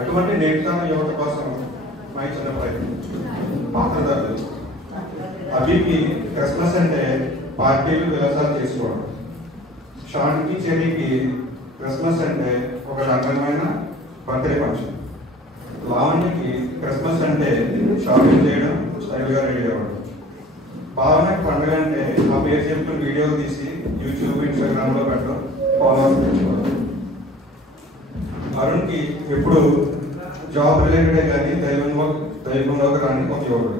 అటువంటి నేటితరం యువత కోసం మా చిన్న ప్రయత్నం. పాత్రదారులు అభికి క్రిస్మస్ అంటే పార్టీలు విలాసాలు చేసుకోవడం. షాన్కి చెర్రీకి క్రిస్మస్ అంటే ఒక రకమైన బర్త్డే ఫంక్షన్. లావణ్యకి క్రిస్మస్ అంటే షాపింగ్ చేయడం, స్టైల్గా రెడీ అవ్వడం. భావనకి పండుగ అంటే ఆ పేరు చెప్పిన వీడియోలు తీసి యూట్యూబ్, ఇన్స్టాగ్రామ్లో పెట్టడం, ఫాలోవర్స్ పెంచుకోవడం. అరుణ్కి ఎప్పుడు జాబ్ రిలేటెడే కానీ దైవంలోకి రాని ఒక యువకుడు.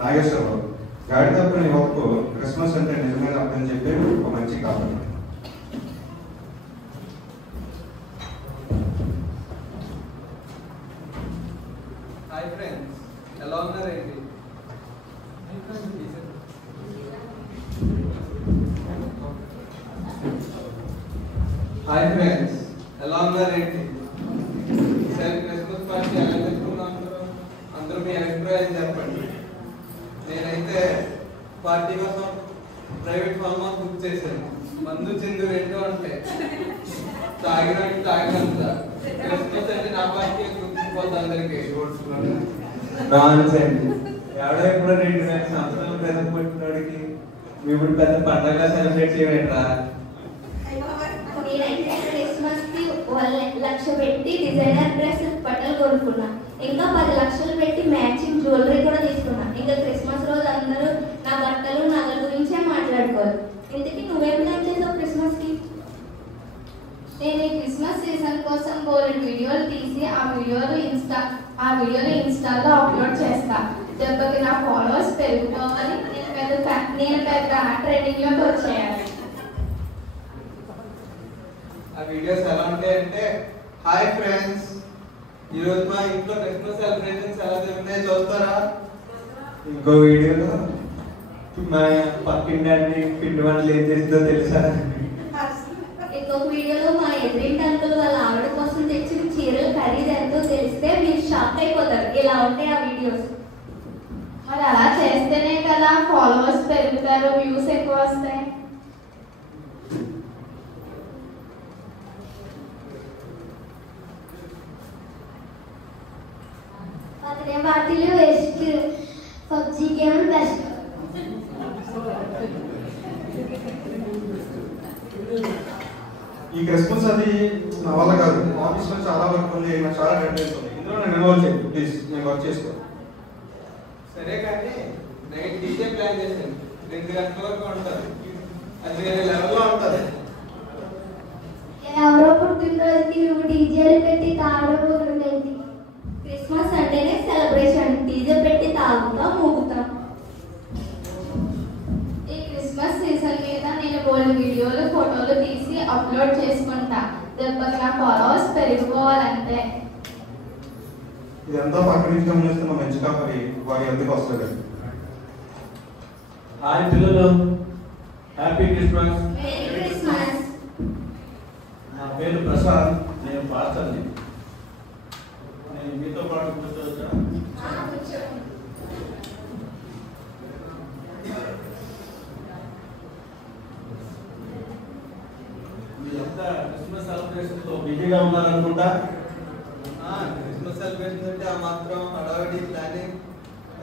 నాగేశ్వరరావు గాడి తప్పిన యువకు క్రిస్మస్ అంటే నిజమైన అర్థం చెప్పే ఒక మంచి కారణం. హాయ్ ఫ్రెండ్స్, ఎలా ఉన్నారండి? హాయ్ ఫ్రెండ్స్, ఎలా ఉన్నారేంటి? ఈసారి క్రిస్మస్ పార్టీ ఎలా చేసుకున్నాం? అందరూ మీ అభిప్రాయం చెప్పండి. నేనైతే పార్టీ కోసం ప్రైవేట్ ఫామ్ హౌస్ బుక్ చేశాను. మందు చిందు రెండో ఉంటాయి, తాగినట్టు తాగినంత. క్రిస్మస్ అంటే నా పార్టీ గుర్తుకుపోతుంది అందరికీ. ఎవడో ఎప్పుడో 2 సంవత్సరాల క్రితం పుట్టినోడికి ఇప్పుడు పెద్ద పండగ సెలబ్రేట్ చేయమంటారా? క్రిస్మస్ కి 1 లక్ష పెట్టి డిజైనర్ డ్రెస్ బట్టలు కొనుక్కున్నా. ఇంకా 10 లక్షలు పెట్టి మ్యాచింగ్ జ్యువెలరీ కూడా తీసుకున్నా. ఇంకా క్రిస్మస్ రోజు అందరూ నా బట్టలు నగల గురించే మాట్లాడుకోవాలి. ఇంతకీ నువ్వేం ప్లాన్ చేసావు క్రిస్మస్ కి? నేను ఈ క్రిస్మస్ సీజన్ కోసం బోలెడు వీడియోలు తీసి ఆ వీడియోలు ఇన్స్టాలో అప్లోడ్ చేస్తా. దెబ్బకి నా ఫాలోవర్స్ పెరిగిపోవాలి, నేను పెద్ద ట్రెండింగ్ లోకి వచ్చేయాలి. ఆ వీడియోస్ ఎలా ఉంటాయంటే, హాయ్ ఫ్రెండ్స్, ఈరోజు మా ఇంట్లో క్రిస్మస్ సెలబ్రేషన్స్ ఎలా జరిగినాయో చూస్తారా? ఇంకో వీడియోలో మా పక్కింటి పిండి వంటలు ఏం చేస్తుందో తెలుసా? ఇంకొక వీడియోలో మా ఎదురింటి అంకుల్ వాళ్ళ ఆవిడ కోసం తెచ్చిన చీరలు ఖరీదు ఎంతో తెలిస్తే మీరు షాక్ అయిపోతారు. ఇలా ఉంటాయి ఆ వీడియోస్. మరి అలా చేస్తేనే కదా ఫాలోవర్స్ పెరుగుతారు, వ్యూస్ ఎక్కువ వస్తాయి. బర్త్డే పార్టీలు వేస్ట్, పబ్జీ గేమ్ బెస్ట్. ఈ క్రిస్మస్ అది నా వల్ల కాదు. ఆఫీస్లో చాలా వర్క్ ఉంది, నాకు చాలా డెడ్లైన్స్ ఉంది. ఇందులో నేను ఇన్వాల్వ్ చేయండి ప్లీజ్. నేను వర్క్ చేసుకో. సరే కానీ నైట్ డీజే ప్లాన్ చేశాను. 2 గంటల వరకు ఉంటుంది. అది వేరే లెవెల్లో ఉంటుంది. ఎవరో పుట్టినరోజుకి నువ్వు డీజేలు పెట్టి తాగడం ఏంటి? క్రిస్మస్ అంటేనే సెలబ్రేషన్. డీజే పెట్టి తాగుతాం, మూగుతాం. ఈ క్రిస్మస్ సీజన్ మీద నేను బోలెడు వీడియోలు, ఫోటోలు తీసి అప్లోడ్ చేసుకుంటా. దెబ్బకి నా ఫాలోవర్స్ పెరిగిపోవాలంటే. ఇదంతా పక్క నుంచి గమనిస్తున్న మంచి కాపరి వారి ఎందుకు వస్తుంది. హాయ్ పిల్లలు, హ్యాపీ క్రిస్మస్. Merry Christmas. నా పేరు ప్రసాద్, నేను పాస్టర్ని. నేను మీతో పాటు కూర్చోవచ్చా? మీరంతా క్రిస్మస్ సెలబ్రేషన్తో బిజీగా ఉన్నారనుకుంటా. క్రిస్మస్ సెలబ్రేషన్ అంటే ఆ మాత్రం హడావిడి ప్లానింగ్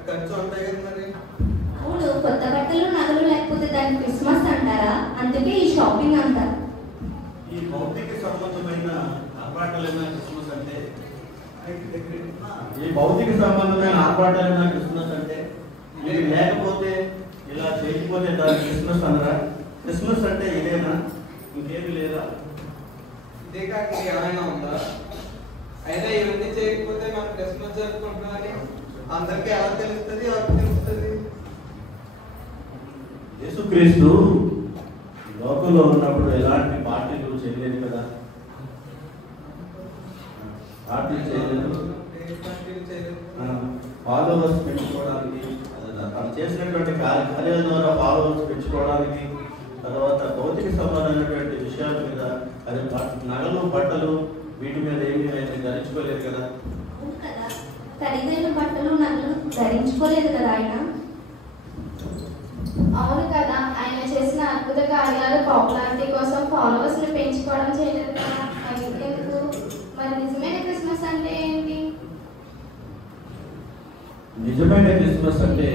ఖర్చు ఉంటాయి కదా. మరి అవును, కొత్త బట్టలు నగలు లేకపోతే దాన్ని క్రిస్మస్ అంటారా? అందుకే ఈ షాపింగ్ అంటారు. ఈ భౌతిక సంబంధమైన ఆర్భాటాలైన క్రిస్మస్ అంటే ఇది లేకపోతే ఇలా చేయకపోతే దాని క్రిస్మస్ అనరా? క్రిస్మస్ అంటే ఇదేనా, ఇంకేమి లేదా? ఇదే కాక ఏమైనా ఉందా? అయినా ఇవన్నీ చేయకపోతే మనం క్రిస్మస్ జరుపుకుంటున్నామని అందరికీ ఎలా తెలుస్తుంది? ఎవరికి తెలుస్తుంది? యేసుక్రీస్తు లోకంలో ఉన్నప్పుడు ఎలాంటి పార్టీలు చేయలేదు కదా. పార్టీలు చేయలేదు, ఫాలోవర్స్ పెంచుకోవడానికి, తను చేసినటువంటి కార్యాల ద్వారా ఫాలోవర్స్ పెంచుకోవడానికి, తర్వాత భౌతిక సంబంధమైనటువంటి విషయాల మీద, అది నగలు బట్టలు వీటి మీద ఏమీ ఆయన ధరించుకోలేదు కదా. ఖరీదైన బట్టలు నగలు ధరించుకోలేదు కదా ఆయన. అవును కదా, ఆయన చేసిన అద్భుత కార్యాలు పాపులారిటీ కోసం ఫాలోవర్స్ ని పెంచుకోవడం చేయలేదు కదా. ఎందుకు మరి నిజమైన క్రిస్మస్ అంటే నిజమైన క్రిస్మస్ అంటే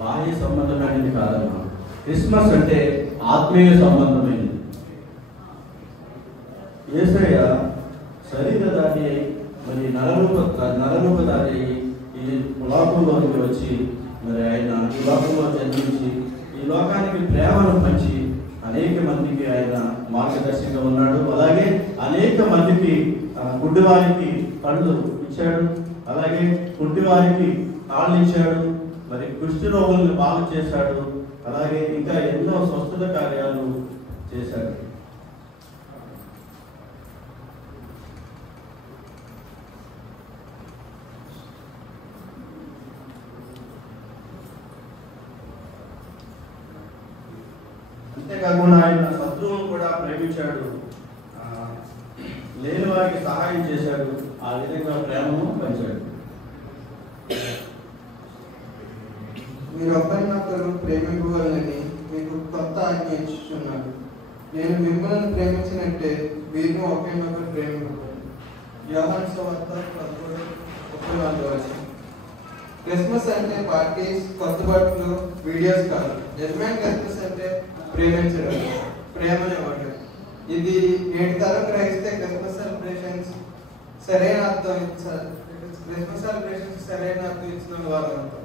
బాహ్య సంబంధమైనది కాదమ్మా. క్రిస్మస్ అంటే ఆత్మీయ సంబంధమైనది. యేసయ్య శరీరధారి అయి మరి నరరూపధారి అయి ఈ లోకంలోకి వచ్చి మరి ఆయన ఈ లోకంలో జన్మించి ఈ లోకానికి ప్రేమను పంచి అనేక మందికి ఆయన మార్గదర్శిగా ఉన్నాడు. అలాగే అనేక మందికి గుడ్డివారికి కళ్ళు ఇచ్చాడు, అలాగే గుడ్డివారికి కాళ్ళు ఇచ్చాడు, మరి కుష్టి రోగుల్ని బాగు చేశాడు, అలాగే ఇంకా ఎన్నో స్వస్థత కార్యాలు చేశాడు. అంతేకాకుండా ఆయన శత్రువులను కూడా ప్రేమించాడు, లేని వారికి సహాయం చేశాడు, ఆ విధంగా ప్రేమను పంచాడు. మీరు ఒకరినొకరు ప్రేమింపవలనని మీకు కొత్త ఆజ్ఞ ఇచ్చుచున్నాడు. నేను మిమ్మల్ని ప్రేమించినట్టే వీరిని ఒకరినొకరు ప్రేమింపవాలి. యోహాను సువార్త 11:31. క్రిస్మస్ అంటే పార్టీస్, కొత్త బట్టలు, వీడియోస్ కాదు. నిజమైన క్రిస్మస్ అంటే ప్రేమించడం, ప్రేమనివ్వడం. ఇది నేటి తరం గ్రహిస్తే క్రిస్మస్ సెలబ్రేషన్స్ సరైన అర్థం ఇచ్చిన వారు అంటారు.